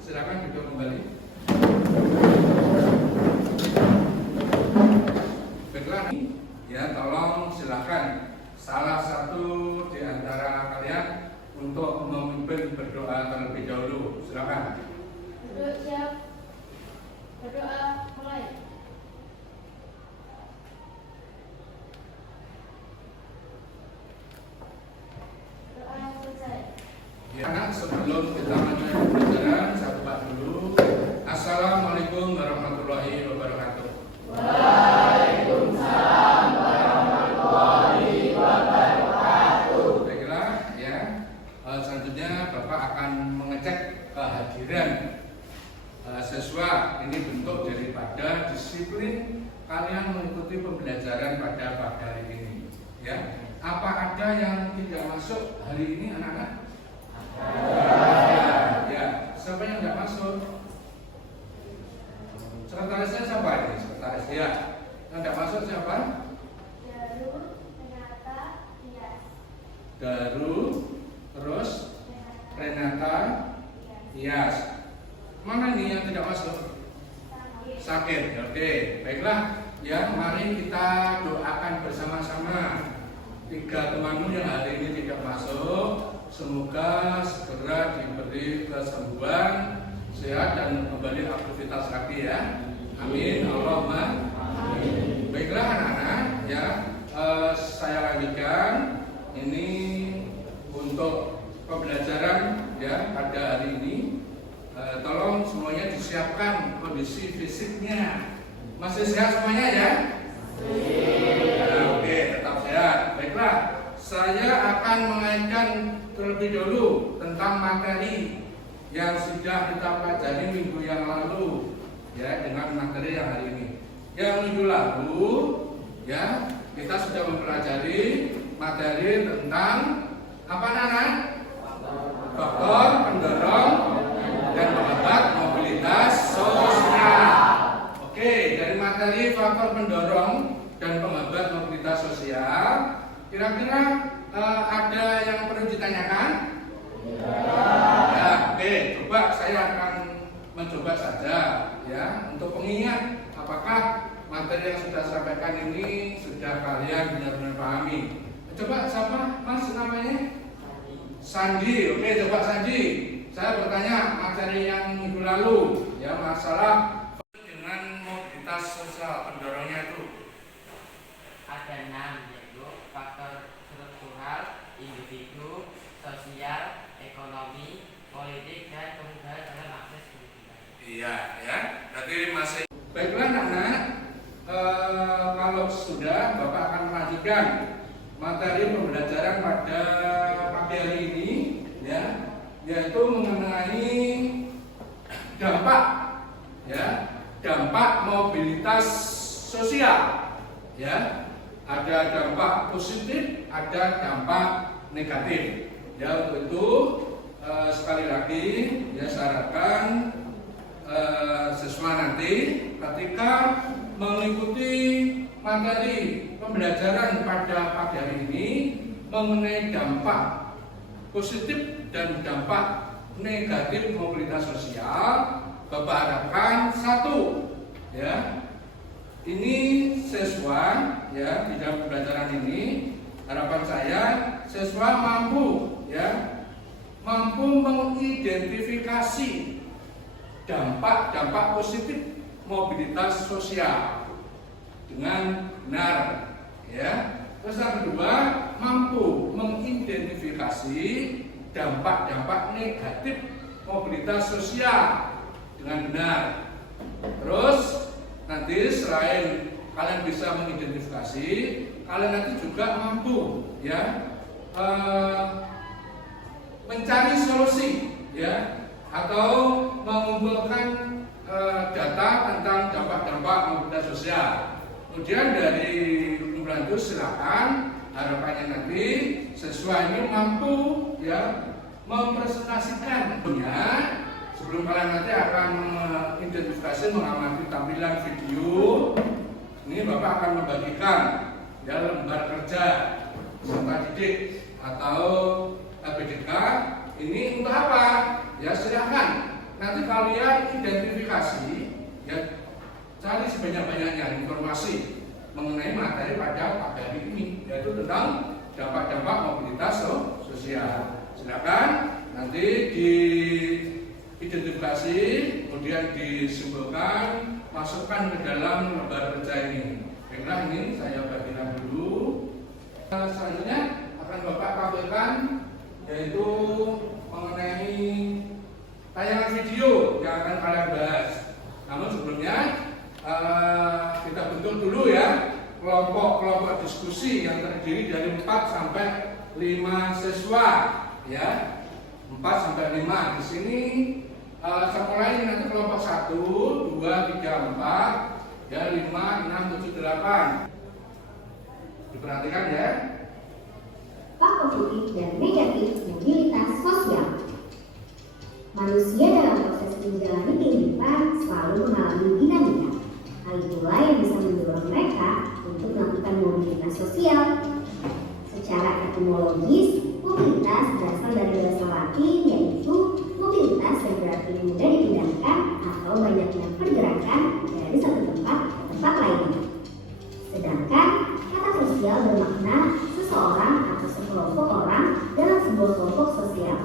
silakan duduk kembali. Baiklah, ya tolong silakan salah satu di antara kalian untuk memimpin berdoa terlebih dahulu. Silakan. Duduk siap. Berdoa mulai. Doa selesai. Ya, sebelum kita mulai pembelajaran, saya buka dulu. Assalamualaikum warahmatullahi wabarakatuh. Waalaikumsalam warahmatullahi wabarakatuh. Baiklah, ya. Selanjutnya Bapak akan mengecek kehadiran siswa. Ini bentuk daripada disiplin kalian mengikuti pembelajaran pada pagi hari ini. Ya, apa ada yang tidak masuk hari ini, anak-anak? Ya, siapa yang tidak masuk? Sekretarisnya siapa ini? Sekretaris ya. Yang tidak masuk siapa? Daru, Renata, Tias. Daru, terus Renata, Tias. Mana ini yang tidak masuk? Sakit. Oke, baiklah. Ya, mari kita doakan bersama-sama. 3 temanmu yang hari ini tidak masuk, semoga segera diberi kesembuhan, sehat dan kembali aktivitas lagi ya. Amin. Allahumma amin. Baiklah anak-anak, ya saya lanjutkan. Ini untuk pembelajaran ya pada hari ini. Tolong semuanya disiapkan kondisi fisiknya. Masih sehat semuanya ya? Oke, tetap sehat. Baiklah, saya akan mengaitkan terlebih dahulu tentang materi yang sudah kita pelajari minggu yang lalu ya dengan materi yang hari ini. Yang minggu lalu ya kita sudah mempelajari materi tentang apa Nana? Faktor pendorong dan penghambat mobilitas sosial. Oke, dari materi faktor pendorong dan penghambat mobilitas sosial, kira-kira ada yang perlu ditanyakan? Ya, oke, coba saya akan mencoba saja ya untuk pengingat apakah materi yang sudah saya sampaikan ini sudah kalian benar-benar pahami. Coba siapa Mas namanya? Sandi. Oke, coba Sandi. Saya bertanya materi yang minggu lalu ya masalah dengan mobilitas sosial pendorongnya itu ada 6 yaitu faktor struktural, individu, sosial, ekonomi, politik dan kemudahan dalam akses pendidikan. Iya ya. Berarti masih baiklah anak-anak. Kalau sudah Bapak akan melanjutkan materi pembelajaran pada pagi hari ini ya, yaitu mengenai dampak ya, dampak mobilitas sosial ya. Ada dampak positif, ada dampak negatif ya. Untuk itu sekali lagi ya saya harapkan siswa nanti ketika mengikuti materi pembelajaran pada pagi hari ini mengenai dampak positif dan dampak negatif mobilitas sosial, Bapak harapkan satu ya, ini siswa ya di dalam pembelajaran ini harapan saya siswa mampu ya, mampu mengidentifikasi dampak-dampak positif mobilitas sosial dengan benar ya. Terus yang kedua, mampu mengidentifikasi dampak-dampak negatif mobilitas sosial dengan benar. Terus nanti selain kalian bisa mengidentifikasi, kalian nanti juga mampu ya mencari solusi ya, atau mengumpulkan data tentang dampak-dampak mobilitas sosial. Kemudian dari kumpulan itu silakan harapannya nanti siswa ini mampu ya mempresentasikan punya. Sebelum kalian nanti akan mengidentifikasi mengamati tampilan video, ini Bapak akan membagikan ya lembar kerja peserta didik atau LPDK ini untuk apa? Ya silakan nanti kalian identifikasi, ya, cari sebanyak-banyaknya informasi mengenai materi pada pagi hari ini, yaitu tentang dampak-dampak mobilitas sosial. Silakan nanti diidentifikasi, kemudian disimpulkan, masukkan ke dalam lembar kerja ini. Baiklah, ini saya bagikan dulu. Selanjutnya akan Bapak tampilkan yaitu mengenai tayangan video yang akan kalian bahas. Namun sebelumnya kita bentuk dulu ya kelompok-kelompok diskusi yang terdiri dari 4 sampai 5 siswa, ya. 4 sampai 5. Di sini sekolah ini nanti kelompok 1, 2, 3, 4, ya, 5, 6, 7, 8. Diperhatikan ya. Dampak positif dan negatif mobilitas sosial. Manusia dalam proses menjalani kehidupan selalu mengalami dinamika. Hal itulah yang bisa mendorong mereka untuk melakukan mobilitas sosial. Secara etimologis, mobilitas berasal dari bahasa Latin, yaitu mobilitas yang berarti mudah dipindahkan atau banyaknya pergerakan dari satu tempat ke tempat lainnya. Sedangkan kata sosial bermakna seseorang atau sekelompok orang dalam sebuah kelompok sosial.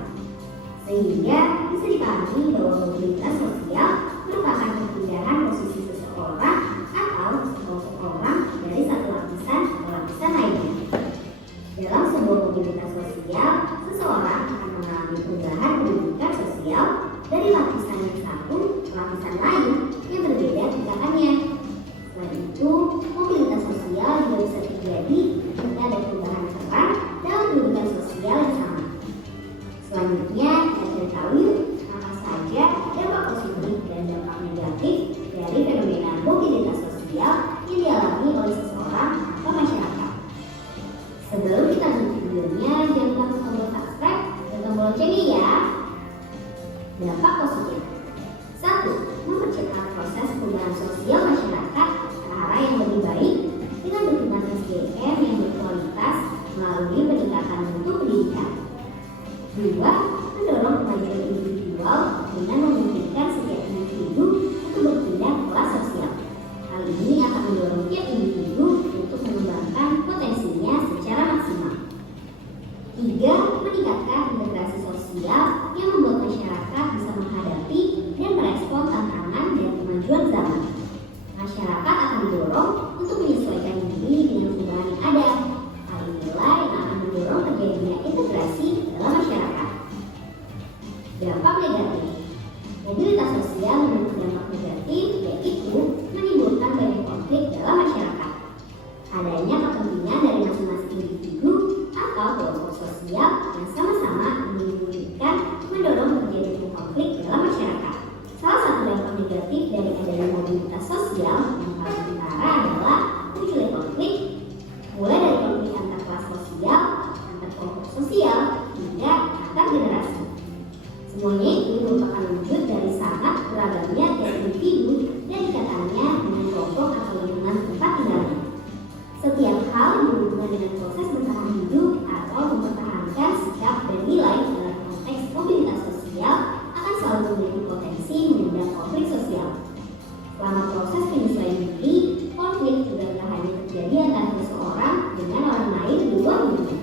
Sehingga bisa dipahami bahwa mobilitas sosial merupakan perpindahan posisi seseorang atau sekelompok orang dari satu lapisan ke lapisan lainnya. Dalam sebuah mobilitas sosial, seseorang akan mengalami perubahan kedudukan sosial dari lapisan yang satu ke lapisan lain yang berbeda tingkatannya. Selain itu, mobilitas sosial juga bisa terjadi jika ada perubahan peran dalam kedudukan sosial yang sama. Selanjutnya, kita cari tahu apa saja dampak positif dan dampak negatif dari fenomena mobilitas sosial yang dialami oleh seseorang atau masyarakat. Sebelum kita lanjut videonya, jangan lupa tombol subscribe dan tombol loncengnya ya. Dampak positif. 1. Mempercepat proses perubahan sosial masyarakat ke arah yang lebih baik dengan dukungan SDM yang berkualitas melalui peningkatan mutu pendidikan. 2. Mendorong kemajuan individual dengan memungkinkan setiap individu untuk berpindah kelas sosial. Hal ini akan mendorong tiap individu untuk mengembangkan potensinya secara maksimal. 3. Meningkatkan integrasi sosial yang membuat masyarakat bisa menghadapi dan merespon tantangan dan kemajuan zaman. Masyarakat akan didorong untuk menyesuaikan diri dengan perubahan yang ada. Hal inilah yang akan mendorong terjadinya integrasi dalam masyarakat. Dampak negatif. Mobilitas sosial memiliki dampak negatif, yaitu menimbulkan banyak konflik dalam masyarakat. Adanya kepentingan dari masing-masing individu atau kelompok sosial yang sama-sama memungkinkan mendorong terjadinya konflik dalam masyarakat. Salah satu dampak negatif dari adanya mobilitas sosial yang paling utara adalah munculnya konflik, mulai dari konflik antar kelas sosial, antar kelompok sosial, hingga antar generasi. Semuanya itu merupakan wujud dari sangat beragamnya tiap individu dan ikatannya dengan kelompok atau lingkungan tempat tinggalnya. Setiap hal yang berhubungan dengan proses bertahan hidup atau mempertahankan sikap dan nilai dalam konteks mobilitas sosial akan selalu memiliki potensi mengundang konflik sosial. Selama proses penyesuaian diri, konflik juga tidak hanya terjadi antara seseorang dengan orang lain di luar dunia.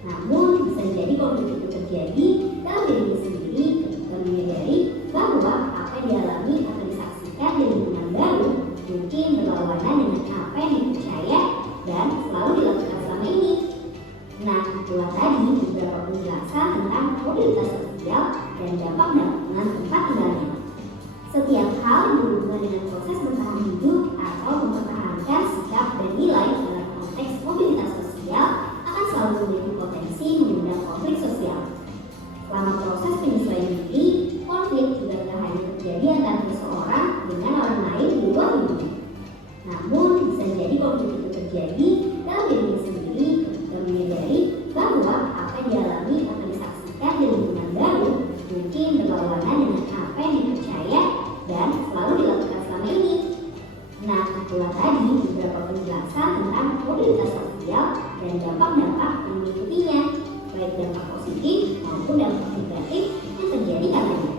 Namun bisa jadi konflik itu terjadi dalam dirinya sendiri ketika menyadari bahwa apa yang dialami atau disaksikan di lingkungan baru mungkin berlawanan dengan apa yang dipercaya dan selalu dilakukan selama ini. Nah, itulah tadi beberapa penjelasan tentang mobilitas sosial dan dampak lingkungan tempat tinggalnya. Setiap hal yang berhubungan dengan proses bertahan hidup atau mempertahankan sikap dan nilai dalam konteks mobilitas sosial akan selalu memiliki potensi mengundang konflik sosial. Selama proses penyesuaian diri, konflik juga tidak hanya terjadi antara seseorang dengan orang lain di luar dunia. Namun bisa jadi konflik itu terjadi dalam dirinya sendiri ketika menyadari bahwa apa yang dialami atau disaksikan di lingkungan baru mungkin berlawanan dengan apa yang dipercaya dan selalu dilakukan selama ini. Nah, itulah tadi beberapa penjelasan tentang mobilitas sosial dan dampak-dampak yang mengikutinya, baik dampak positif maupun dampak negatif yang terjadi karenanya.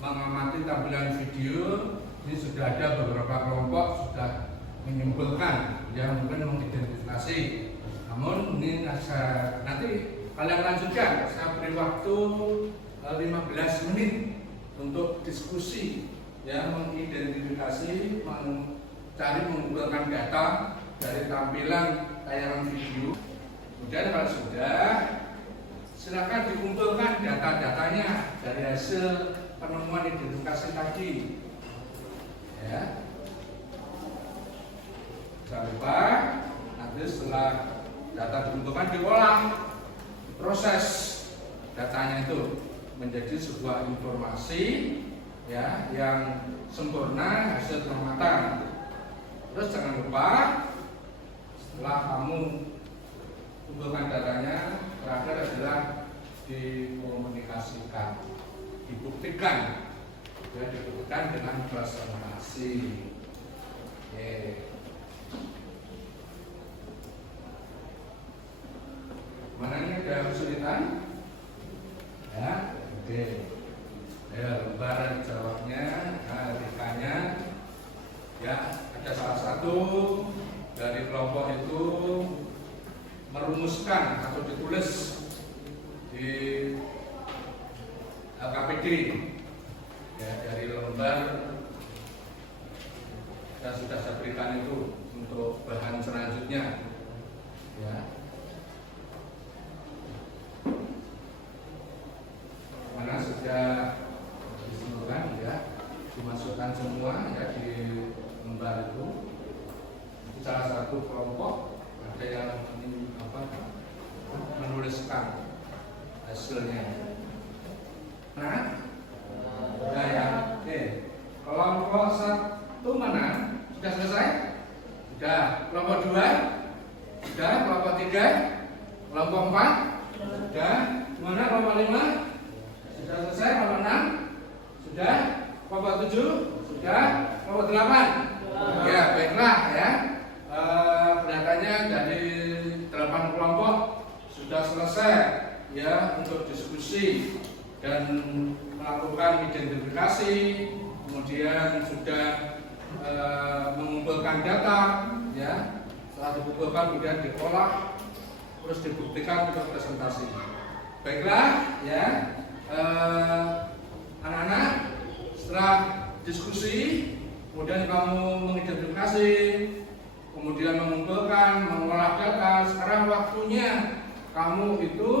mengamati tampilan video, ini sudah ada beberapa kelompok sudah menyimpulkan yang mungkin mengidentifikasi. Namun ini nanti kalian lanjutkan, saya beri waktu 15 menit untuk diskusi, ya, mengidentifikasi, mencari, mengumpulkan data dari tampilan tayangan video. Kemudian kalau sudah, silakan dikumpulkan data-datanya dari hasil penemuan identifikasi tadi. Ya. Jangan lupa nanti setelah data dikumpulkan diolah, proses datanya itu menjadi sebuah informasi, ya, yang sempurna hasil pengamatan. Terus jangan lupa setelah kamu kumpulkan datanya, terakhir adalah dikomunikasikan, dibuktikan, ya, dibuktikan dengan presentasi. Mana ini ada kesulitan? Ya, oke. Ya, lembar jawabnya, RK-nya, ya, ada salah satu dari kelompok itu merumuskan atau ditulis di KPD, ya, dari lembar yang sudah saya berikan itu untuk bahan selanjutnya, ya. Mana sudah disimpulkan, ya, dimasukkan semua, ya, di lembar itu. Salah satu kelompok ada yang menuliskan hasilnya. Nah, sudah, ya. Oke. Kelompok 1 mana? Sudah selesai? Sudah. Kelompok 2? Sudah. Kelompok 3? Kelompok 4? Sudah. Mana kelompok 5? Sudah selesai. Kelompok 6? Sudah. Kelompok 7? Sudah. Kelompok 8? Ya, baiklah, ya. Kelihatannya dari 8 kelompok sudah selesai, ya, untuk diskusi dan melakukan identifikasi, kemudian sudah mengumpulkan data, ya. Setelah dikumpulkan kemudian diolah, terus dibuktikan untuk presentasi. Baiklah, ya, anak-anak, setelah diskusi, kemudian kamu mengidentifikasi, kemudian mengumpulkan, mengolah data. Sekarang waktunya kamu itu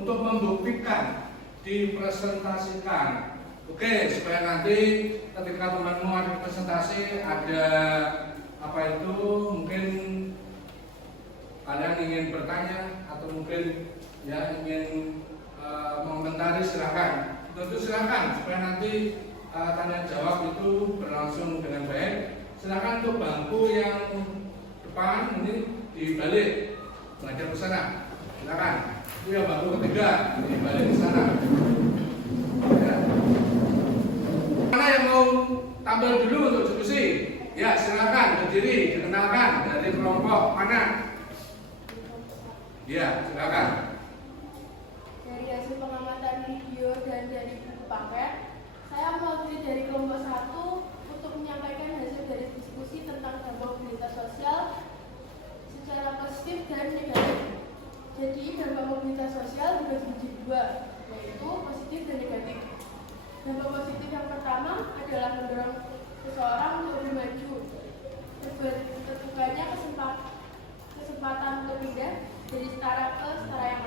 untuk membuktikan, dipresentasikan. Oke, supaya nanti ketika temanmu ada presentasi, ada apa itu, mungkin kalian ingin bertanya atau mungkin, ya, ingin mengomentari, silakan. Tentu silakan supaya nanti tanya jawab itu berlangsung dengan baik. Silakan untuk bangku yang depan ini dibalik menghadap ke sana. Silakan. Itu ya bangku ketiga dibalik ke sana. Ya. Mana yang mau tampil dulu untuk diskusi? Ya, silakan berdiri, dikenalkan dari kelompok mana? Ya, silakan. Dari hasil pengamatan video dan dari buku paket, saya mewakili dari kelompok 1 untuk menyampaikan hasil dari diskusi tentang dampak mobilitas sosial secara positif dan negatif. Jadi dampak mobilitas sosial dibagi menjadi 2, yaitu positif dan negatif. Dampak positif yang pertama adalah mendorong seseorang untuk lebih maju, terbukanya kesempatan untuk pindah dari setara ke setara yang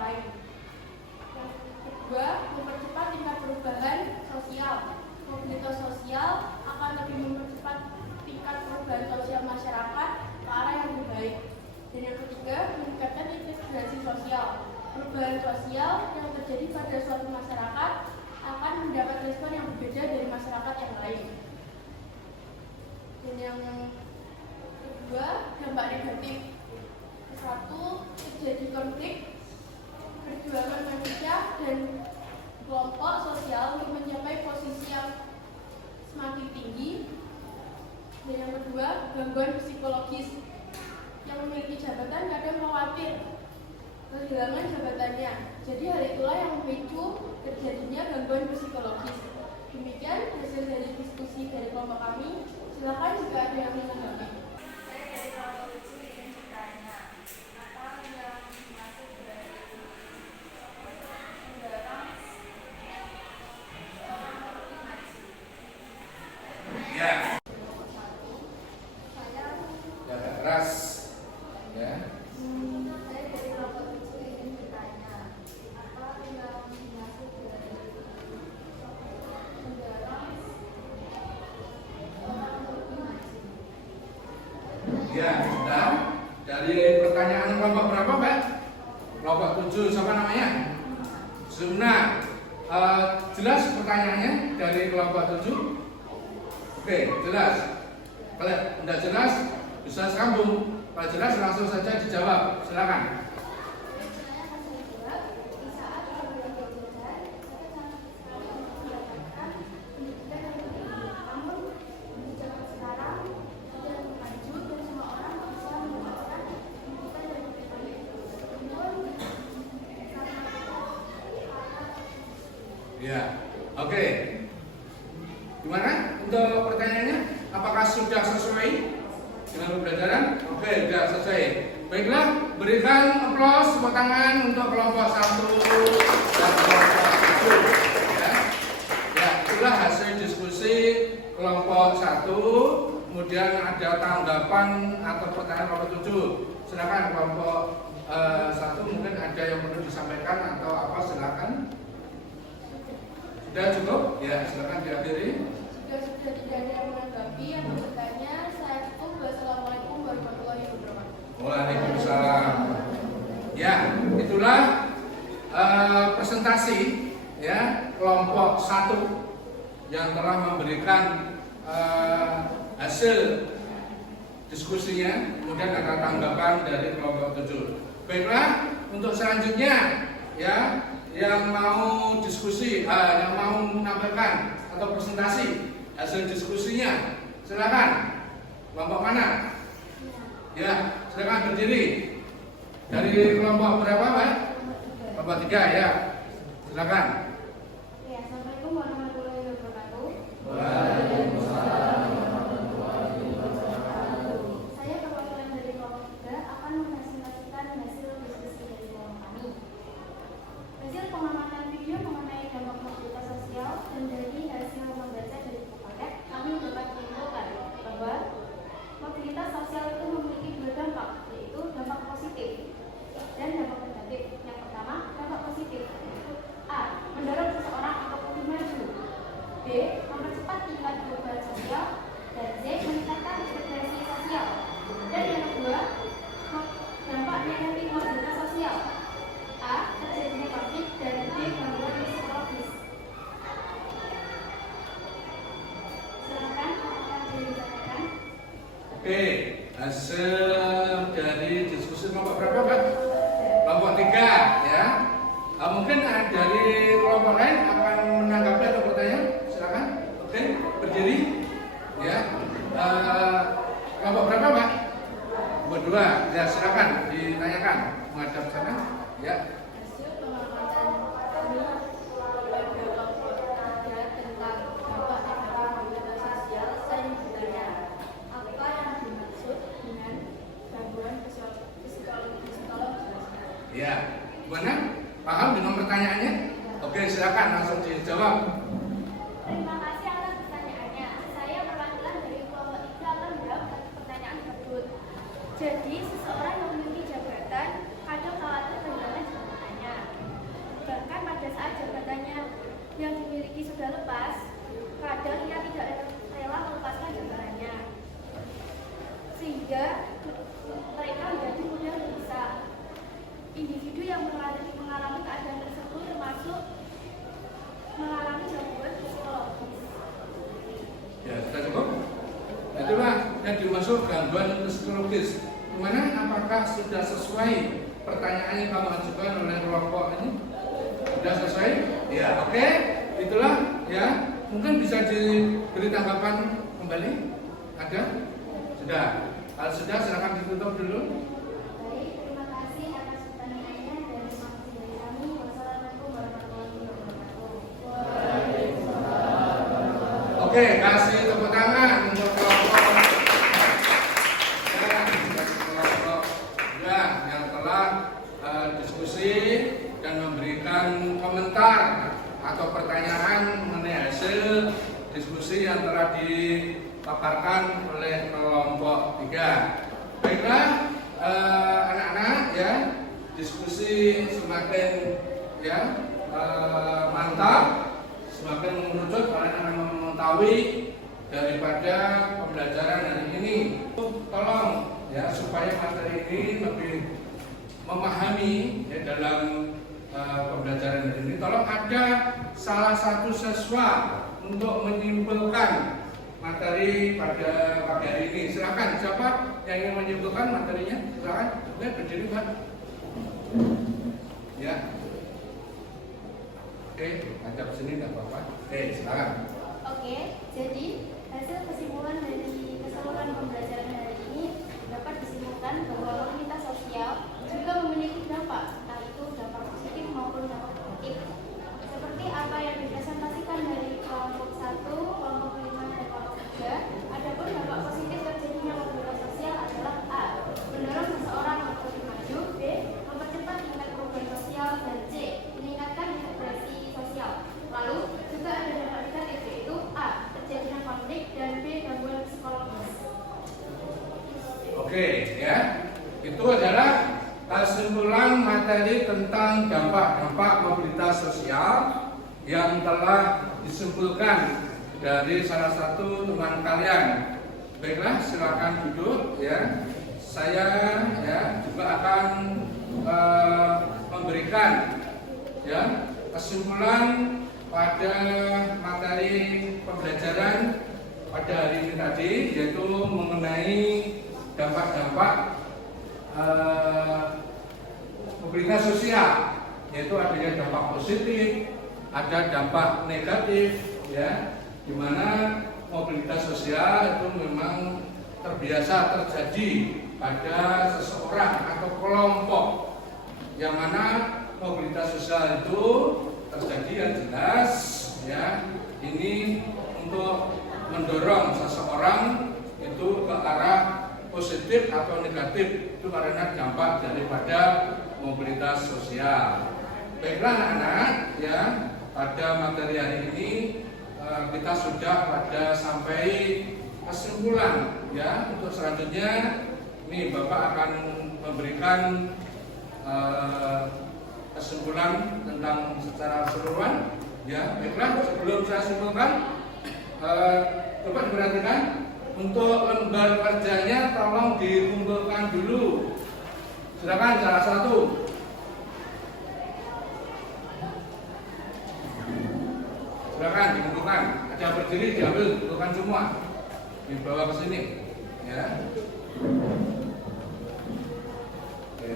Ya, Saya ya agak keras. Ya. saya dari kelompok 7 ingin bertanya, apa yang dimaksud dari mendorong orang untuk maju? Ya, sudah. Dari pertanyaan kelompok berapa, Mbak? Kelompok 7, siapa namanya? Zumna. Jelas pertanyaannya dari kelompok 7? Oke, jelas. Kalau tidak jelas, bisa sambung. Kalau jelas, langsung saja dijawab. Silakan. Saya akan menjawab, di saat sebelum jajan, saya sangat sekali mendapatkan pendidikan yang tinggi. Namun, di zaman sekarang sudah maju dan semua orang bisa mendapatkan pendidikan yang lebih baik. Namun, karena Ya, oke. Gimana untuk pertanyaannya? Apakah sudah sesuai dengan pembelajaran? Oke, sudah sesuai. Baiklah, berikan aplaus tepuk tangan untuk kelompok 1 dan kelompok 7. Ya, ya, itulah hasil diskusi kelompok 1. Kemudian ada tanggapan atau pertanyaan kelompok 7. Silakan kelompok 1 mungkin ada yang perlu disampaikan atau apa, silakan. Sudah cukup? Ya, silakan diakhiri. sudah tidak ada yang menanggapi yang bertanya, saya tutup. Wassalamualaikum warahmatullahi wabarakatuh. Waalaikumsalam. Ya, itulah presentasi ya kelompok 1 yang telah memberikan hasil diskusinya, kemudian ada tanggapan dari kelompok 7. Baiklah, untuk selanjutnya ya yang mau diskusi, yang mau menambahkan atau presentasi hasil diskusinya, silakan. Kelompok mana? Ya, silakan berdiri. Dari kelompok berapa, Pak? Kelompok 3 ya. Silakan. Ya, Assalamualaikum warahmatullahi wabarakatuh. Saya perwakilan dari kelompok 3 akan mempresentasikan hasil diskusi dari kelompok kami. Hasil pengamatan video mengenai dampak mobilitas sosial dan dari hasil membaca dari buku paket, kami dapat menyimpulkan bahwa mobilitas sosial itu memiliki 2 dampak, yaitu dampak positif dan dampak negatif. Yang pertama, dampak positif. A. Mendorong seseorang untuk lebih maju. B. Mempercepat tingkat perubahan sosial. Dan C. Meningkatkan integrasi sosial. Dan yang kedua, dampak negatif mobilitas sosial. A. Terjadinya konflik. Dan B. gangguan psikologis. Silakan, apakah ada yang ditanyakan? Oke, hasil dari diskusi kelompok berapa, Pak? Kelompok 3 ya. Mungkin dari kelompok lain akan menanggapi atau bertanya, silakan. Oke, berdiri. Ya. Kelompok berapa, Pak? Kelompok 2. Ya, silakan ditanyakan. Menghadap sana. Ya. Hasil pengamatan kami pada kelompok 3 tentang dampak negatif mobilitas sosial, saya ingin bertanya, apa yang dimaksud dengan gangguan psikologis? Ya. Gimana? Paham dengan pertanyaannya? Oke, silakan langsung dijawab. Terima kasih atas pertanyaannya. Saya perwakilan dari kelompok 3 akan menjawab pertanyaan tersebut. Jadi, seseorang yang memiliki jabatan kadang khawatir kehilangan jabatannya. Bahkan pada saat jabatannya yang dimiliki sudah lepas, kadang ia tidak rela melepaskan jabatannya. Sehingga mereka menjadi mudah gelisah. Individu yang mengalami keadaan tersebut termasuk mengalami gangguan psikologis. Ya, sudah cukup? Itulah yang dimaksud gangguan psikologis. Gimana? Apakah sudah sesuai pertanyaan yang kamu ajukan oleh kelompok ini? Sudah sesuai? Ya, oke. Itulah ya. Mungkin bisa diberi tanggapan kembali? Ada? Sudah. Kalau sudah, silakan ditutup dulu. Baik, terima kasih atas pertanyaannya dan informasi dari kami. Wassalamualaikum warahmatullahi wabarakatuh. Oke, kasih tepuk tangan untuk kelompok ya, yang telah diskusi dan memberikan komentar atau pertanyaan mengenai hasil diskusi yang telah dipaparkan oleh kelompok 3. Baiklah, anak-anak ya, diskusi semakin ya mantap, semakin mengerucut karena mengetahui daripada pembelajaran hari ini. Tolong ya supaya materi ini lebih memahami ya, dalam pembelajaran hari ini. Tolong ada salah satu siswa untuk menyimpulkan materi pada pagi hari ini. Silakan, siapa yang ingin menyimpulkan materinya? Silakan. Oke, berdiri, Pak. Ya. Oke, hadap sini enggak apa-apa. Oke, silakan. Oke, jadi hasil kesimpulan dari keseluruhan pembelajaran hari ini dapat disimpulkan bahwa mobilitas sosial juga memiliki dampak, entah itu dampak positif maupun dampak negatif. Seperti apa yang dipresentasikan dari kelompok 1, kelompok 5, dan kelompok 3, adapun dampak positif terjadinya mobilitas sosial adalah A. Mendorong seseorang untuk maju, B. Mempercepat tingkat perubahan sosial, dan C. Meningkatkan integrasi sosial. Lalu juga ada dampak negatif, yaitu A. Terjadinya konflik, dan B. Gangguan psikologis. Oke, ya. Itu adalah kesimpulan materi tentang dampak-dampak mobilitas sosial yang telah disimpulkan dari salah satu teman kalian. Baiklah, silakan duduk ya. Saya ya juga akan memberikan ya kesimpulan pada materi pembelajaran pada hari ini tadi, yaitu mengenai dampak-dampak mobilitas sosial, yaitu adanya dampak positif, ada dampak negatif, ya, di mana mobilitas sosial itu memang terbiasa terjadi pada seseorang atau kelompok, yang mana mobilitas sosial itu terjadi yang jelas, ya, ini untuk mendorong seseorang itu ke arah positif atau negatif, itu karena dampak daripada mobilitas sosial. Baiklah anak-anak, ya, pada materi hari ini kita sudah pada sampai kesimpulan, ya. Untuk selanjutnya, nih Bapak akan memberikan kesimpulan tentang secara keseluruhan, ya. Baiklah, sebelum saya simpulkan, Bapak diperhatikan. Untuk lembar kerjanya tolong dikumpulkan dulu. Silakan salah satu. Silakan dikumpulkan. Ada berdiri diambil, kumpulkan semua. Dibawa ke sini, ya. Oke.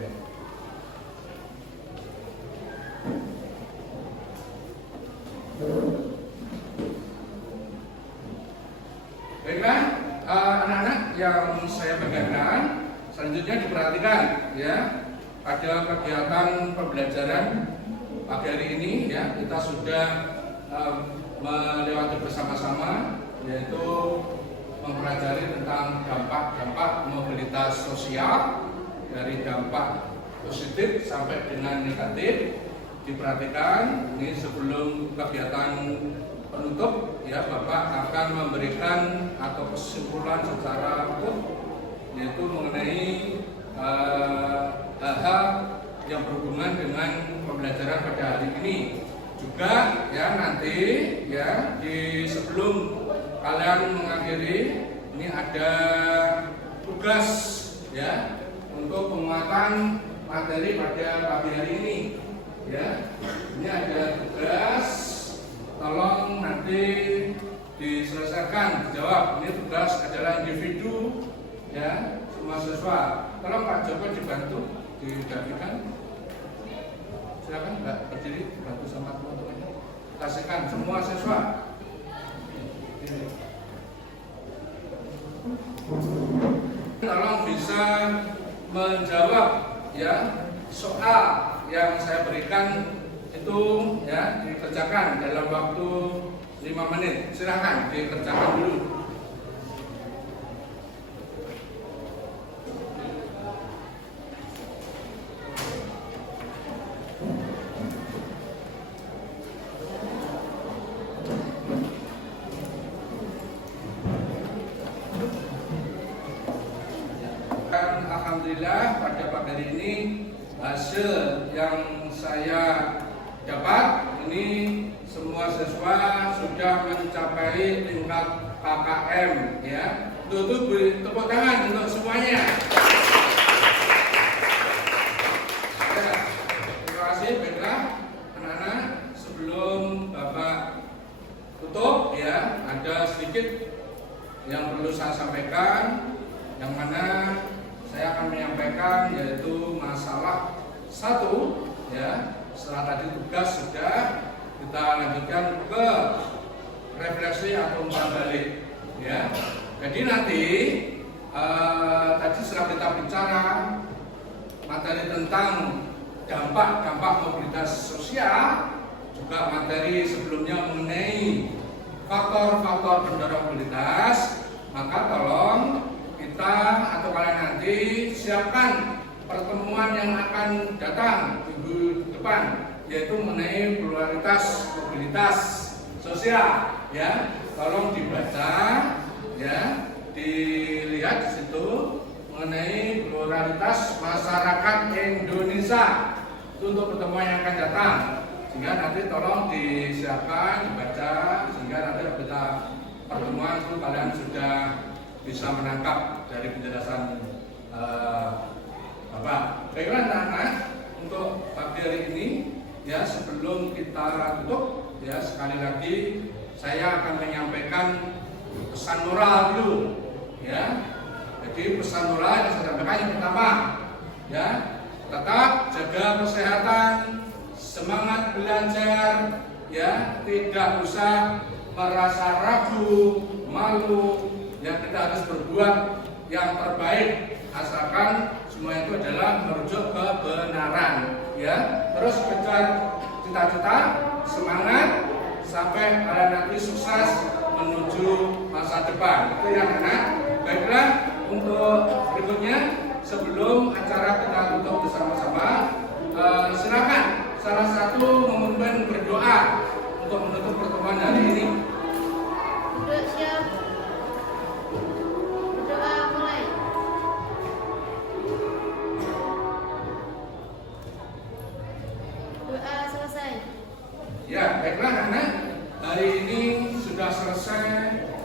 Baiklah. Anak-anak yang saya banggakan, selanjutnya diperhatikan, ya, ada kegiatan pembelajaran pagi hari ini, ya, kita sudah melewati bersama-sama, yaitu mempelajari tentang dampak-dampak mobilitas sosial, dari dampak positif sampai dengan negatif. Diperhatikan, ini sebelum kegiatan penutup, ya, Bapak akan memberikan atau kesimpulan secara utuh, yaitu mengenai hal-hal yang berhubungan dengan pembelajaran pada hari ini. Juga ya nanti ya di sebelum kalian mengakhiri ini ada tugas ya untuk penguatan materi pada pagi hari ini. Ya, ini ada tugas. Tolong nanti diselesaikan, dijawab. Ini tugas adalah individu, ya, semua siswa. Tolong Pak Joko dibantu, digantikan. Silakan Mbak berdiri, dibantu sama teman-temannya. Kasihkan semua siswa. Tolong bisa menjawab ya soal yang saya berikan itu ya dikerjakan dalam waktu 5 menit. Silakan dikerjakan dulu. alhamdulillah pada pagi hari ini hasil yang saya dapat ini semua siswa sudah mencapai tingkat KKM ya. Untuk beri tepuk tangan untuk semuanya. Ya, terima kasih. Baiklah anak-anak, sebelum Bapak tutup ya, ada sedikit yang perlu saya sampaikan, yang mana saya akan menyampaikan yaitu masalah satu ya. Setelah tadi tugas sudah, kita lanjutkan ke refleksi atau umpan balik ya. Jadi nanti tadi setelah kita bicara materi tentang dampak mobilitas sosial, juga materi sebelumnya mengenai faktor-faktor pendorong mobilitas, maka tolong kita atau kalian nanti siapkan pertemuan yang akan datang minggu depan, yaitu mengenai pluralitas mobilitas sosial ya. Tolong dibaca ya, dilihat di situ mengenai pluralitas masyarakat Indonesia. Itu untuk pertemuan yang akan datang, sehingga nanti tolong disiapkan, dibaca, sehingga nanti kita pertemuan itu kalian sudah bisa menangkap dari penjelasan Bapak. Baiklah anak-anak, untuk pagi hari ini ya, sebelum kita tutup ya, sekali lagi saya akan menyampaikan pesan moral dulu ya. Jadi pesan moral yang saya sampaikan yang pertama ya, tetap jaga kesehatan, semangat belajar ya, tidak usah merasa ragu, malu ya, kita harus berbuat yang terbaik asalkan semua itu adalah merujuk kebenaran ya. Terus kejar cita-cita, semangat sampai kalian nanti sukses menuju masa depan. Itu yang anak. Baiklah, untuk berikutnya sebelum acara kita tutup bersama-sama, silakan salah satu memimpin berdoa untuk menutup pertemuan hari ini. Duduk siap. Berdoa mulai. Doa selesai. Ya, baiklah anak. Hari ini sudah selesai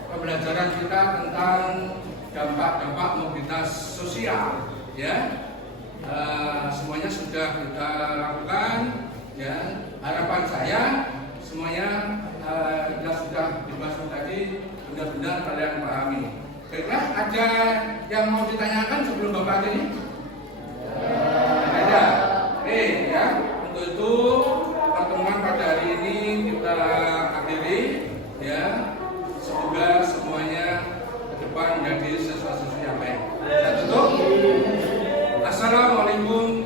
pembelajaran kita tentang dampak mobilitas sosial ya. Semuanya sudah kita lakukan ya. Harapan saya semuanya yang sudah dibahas tadi benar-benar kalian pahami. Baiklah, ada yang mau ditanyakan sebelum Bapak ini? Ada. Oke ya. Untuk itu pertemuan pada hari ini kita akhiri ya. Semoga semuanya ke depan menjadi sesuatu yang baik. Kita tutup. Assalamualaikum